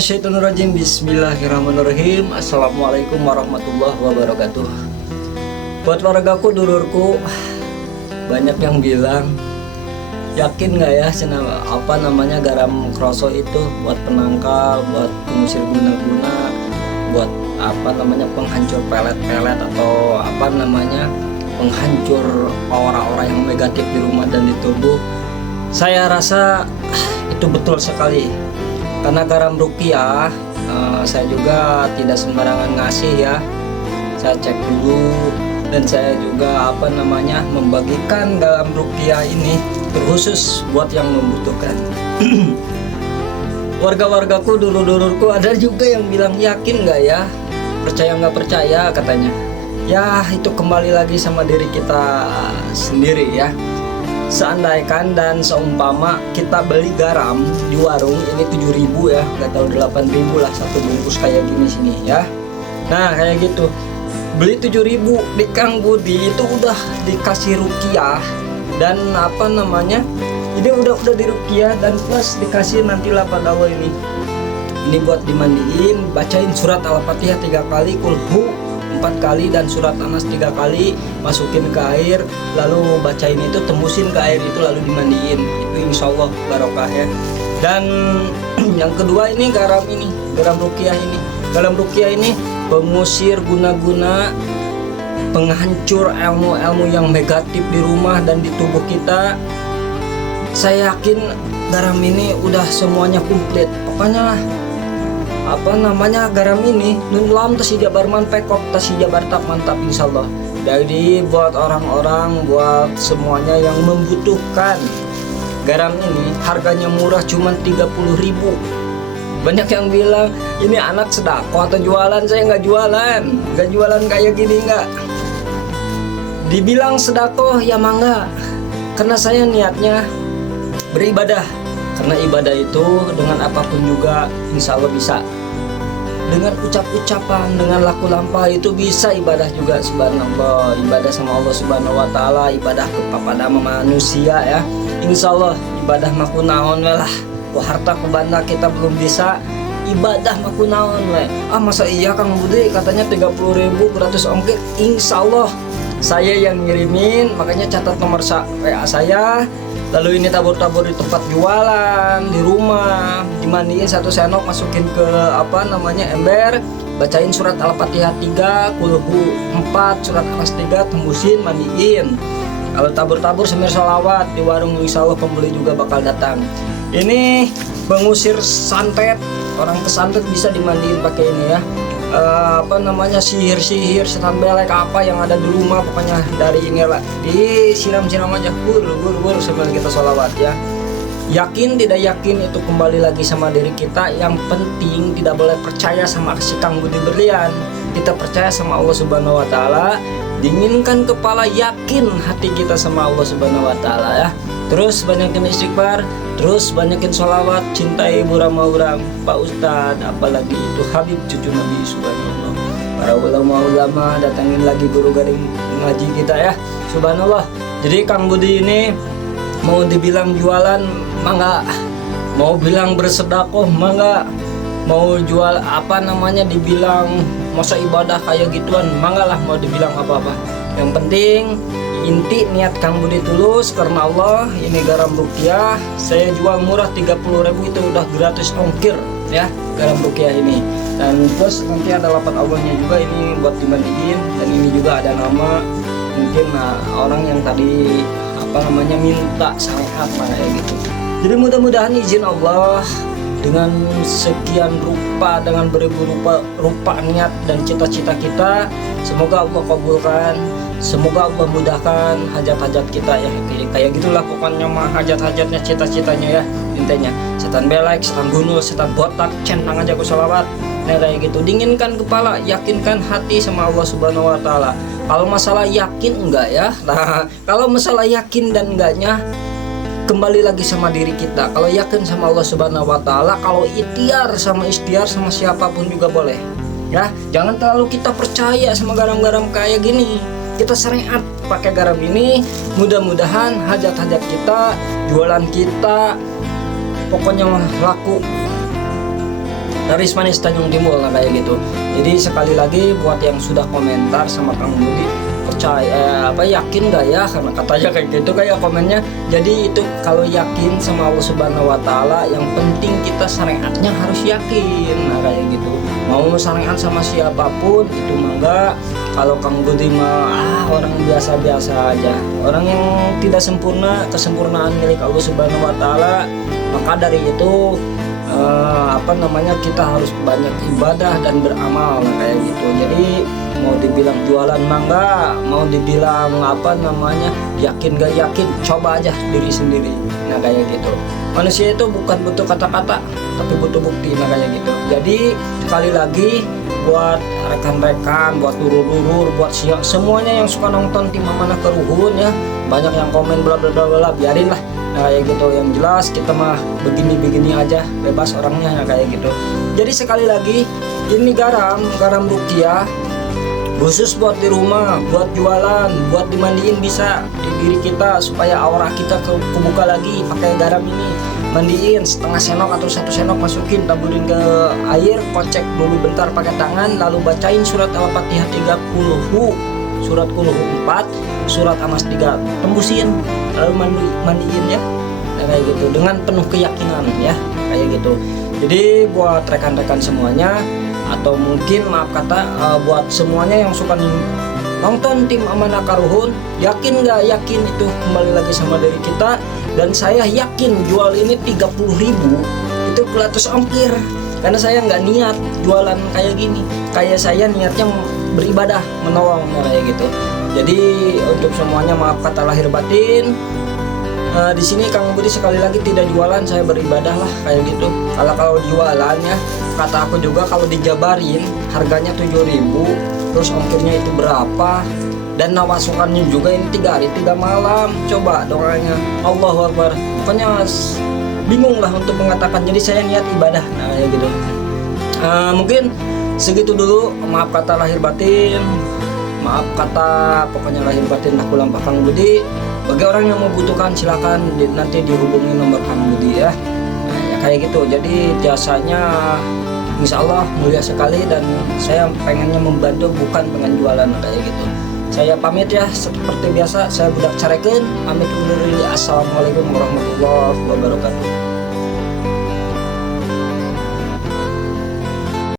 Syaitonirrajim. Bismillahirrahmanirrahim. Assalamualaikum warahmatullahi wabarakatuh. Buat wargaku, dulurku, banyak yang bilang, yakin nggak ya garam kroso itu buat penangkal, buat pengusir guna-guna, buat penghancur pelet-pelet atau penghancur aura-aura yang negatif di rumah dan di tubuh. Saya rasa itu betul sekali. Karena garam rukiah, saya juga tidak sembarangan ngasih ya. Saya cek dulu dan saya juga membagikan garam rukiah ini terkhusus buat yang membutuhkan. Warga-wargaku, dulur-dulurku, ada juga yang bilang, yakin nggak ya? Percaya nggak percaya katanya. Ya itu kembali lagi sama diri kita sendiri ya. Seandaikan dan seumpama kita beli garam di warung ini 7.000 ya, nggak tahu 8.000 lah satu bungkus kayak gini sini ya. Nah kayak gitu, beli 7.000 di Kang Budi itu udah dikasih rukiah dan ini udah di rukiah dan plus dikasih nanti pada ini buat dimandiin, bacain surat Al-Fatihah 3 kali, kulhu 4 kali dan surat Anas 3 kali, masukin ke air, lalu bacain itu, tembusin ke air itu, lalu dimandiin. Itu insya Allah barokah ya. Dan yang kedua ini garam rukiah ini. Garam rukiah ini pengusir guna-guna, penghancur ilmu-ilmu yang negatif di rumah dan di tubuh kita. Saya yakin garam ini udah semuanya komplit. Pokoknya garam ini nun tasi jabar man pekok tasi jabar tak mantap insyaallah. Jadi buat orang-orang, buat semuanya yang membutuhkan garam ini, harganya murah cuma 30.000. Banyak yang bilang ini anak sedekah atau jualan. Saya nggak jualan kayak gini, nggak. Dibilang sedekah ya mangga, karena saya niatnya beribadah. Karena ibadah itu dengan apapun juga insya Allah bisa. Dengan ucap-ucapan, dengan laku lampah itu bisa ibadah juga, subhanallah. Ibadah sama Allah subhanahu wa ta'ala, ibadah kepada manusia ya. Insya Allah ibadah makunaon lah. Wah harta kubanda kita belum bisa, ibadah makunaon lah. Masa iya Kang Budi katanya 30.000 gratis ongkir. Insya Allah saya yang ngirimin, makanya catat nomor WA saya. Lalu ini tabur-tabur di tempat jualan, di rumah, dimandiin 1 sendok, masukin ke ember, bacain surat Al-Fatihah 3, kulhu 4, surat Anas 3, tembusin, mandiin. Kalau tabur-tabur sambil sholawat di warung, insya Allah pembeli juga bakal datang. Ini mengusir santet, orang kesantet bisa dimandiin pakai ini ya. Sihir-sihir, setan belek apa yang ada di rumah, pokoknya dari ini lah, disiram-siram aja bur sambil kita sholawat ya. Yakin tidak yakin itu kembali lagi sama diri kita. Yang penting tidak boleh percaya sama si Kang Budi berlian. Kita percaya sama Allah subhanahu wa ta'ala, dinginkan kepala, yakin hati kita sama Allah subhanahu wa ta'ala ya. Terus banyakin istighfar, terus banyakin sholawat, cintai ibu rama orang, Pak Ustadz, apalagi itu Habib cucu Nabi subhanallah. Para ulama-ulama datangin lagi guru garing ngaji kita ya, subhanallah. Jadi Kang Budi ini mau dibilang jualan mangga, mau bilang bersedekah mangga, mau jual dibilang masa ibadah kayak gituan mangga lah, mau dibilang apa-apa. Yang penting inti niat Kang Budi tulus karena Allah. Ini garam rukiah saya jual murah 30.000, itu udah gratis ongkir ya garam rukiah ini. Dan plus nanti ada lapat Allahnya juga, ini buat dimandiin. Dan ini juga ada nama mungkin orang yang tadi minta syariat kayak gitu. Jadi mudah-mudahan izin Allah dengan sekian rupa, dengan beribu rupa niat dan cita-cita kita, semoga Allah kabulkan. Semoga Allah mudahkan hajat-hajat kita ya. Kayak gitulah pokoknya mah hajat-hajatnya, cita-citanya ya. Intinya setan belek, setan gunul, setan botak, centang aja ku sholawat. Nah kayak gitu, dinginkan kepala, yakinkan hati sama Allah subhanahu wa ta'ala. Kalau masalah yakin enggak ya, nah kalau masalah yakin dan enggaknya kembali lagi sama diri kita. Kalau yakin sama Allah subhanahu wa ta'ala, kalau ikhtiar sama sama siapapun juga boleh ya. Jangan terlalu kita percaya sama garam-garam kayak gini. Kita syariat pakai garam ini, mudah-mudahan hajat-hajat kita, jualan kita, pokoknya laku laris manis Tanjung Timbul, nah kayak gitu. Jadi sekali lagi buat yang sudah komentar sama Kang Budi, percaya yakin gak ya, karena katanya kayak gitu kayak komennya. Jadi itu kalau yakin sama Allah Subhanahu wa taala, yang penting kita syariatnya harus yakin, nah kayak gitu. Mau syariat sama siapapun itu mah enggak. Kalau Kang Budi mah orang biasa-biasa aja, orang yang tidak sempurna, kesempurnaan milik Allah Subhanahu wa taala. Maka dari itu kita harus banyak ibadah dan beramal, nah kayak gitu. Jadi mau dibilang jualan mangga, mau dibilang yakin gak yakin, coba aja diri sendiri, nah kayak gitu. Manusia itu bukan butuh kata-kata, tapi butuh bukti, nah kayak gitu. Jadi sekali lagi buat rekan-rekan, buat lurur-lurur, buat semuanya yang suka nonton Tim Amanah Keruhun ya, banyak yang komen bla bla bla, biarin lah. Nah kayak gitu, yang jelas kita mah begini-begini aja, bebas orangnya, nah kayak gitu. Jadi sekali lagi, ini garam rukiah khusus buat di rumah, buat jualan, buat dimandiin bisa di diri kita supaya aura kita kebuka lagi. Pakai garam ini, mandiin setengah sendok atau 1 sendok, masukin, taburin ke air, kocek dulu bentar pakai tangan, lalu bacain surat Al-Fatihah 30, surat Qul 4, surat Amas 3, tembusin, lalu mandiin ya, kayak gitu, dengan penuh keyakinan ya, kayak gitu. Jadi buat rekan-rekan semuanya, atau mungkin buat semuanya yang suka nonton Tim Amanah Karuhun, yakin gak yakin itu kembali lagi sama diri kita. Dan saya yakin jual ini 30.000 itu kelatus ongkir, karena saya nggak niat jualan kayak gini, kayak saya niatnya beribadah, menolong, kayak gitu. Jadi untuk semuanya maaf kata lahir batin. Di sini Kang Budi sekali lagi tidak jualan, saya beribadah lah, kayak gitu. Kalau jualan ya, kata aku juga kalau dijabarin harganya 7.000, terus ongkirnya itu berapa, dan nawasukannya juga ini 3 hari 3 malam. Coba doanya Allahu Akbar, pokoknya bingung lah untuk mengatakan. Jadi saya niat ibadah, nah kayak gitu. Mungkin segitu dulu, maaf kata lahir batin, maaf kata pokoknya lahir batin aku lampah Kang Budi. Bagi orang yang membutuhkan silakan nanti dihubungi nomor Kang Budi ya. Nah, ya kayak gitu. Jadi jasanya insya Allah mulia sekali, dan saya pengennya membantu, bukan pengen jualan, kayak gitu. Saya pamit ya, seperti biasa saya budak Careken, pamit undur diri. Assalamualaikum warahmatullahi wabarakatuh.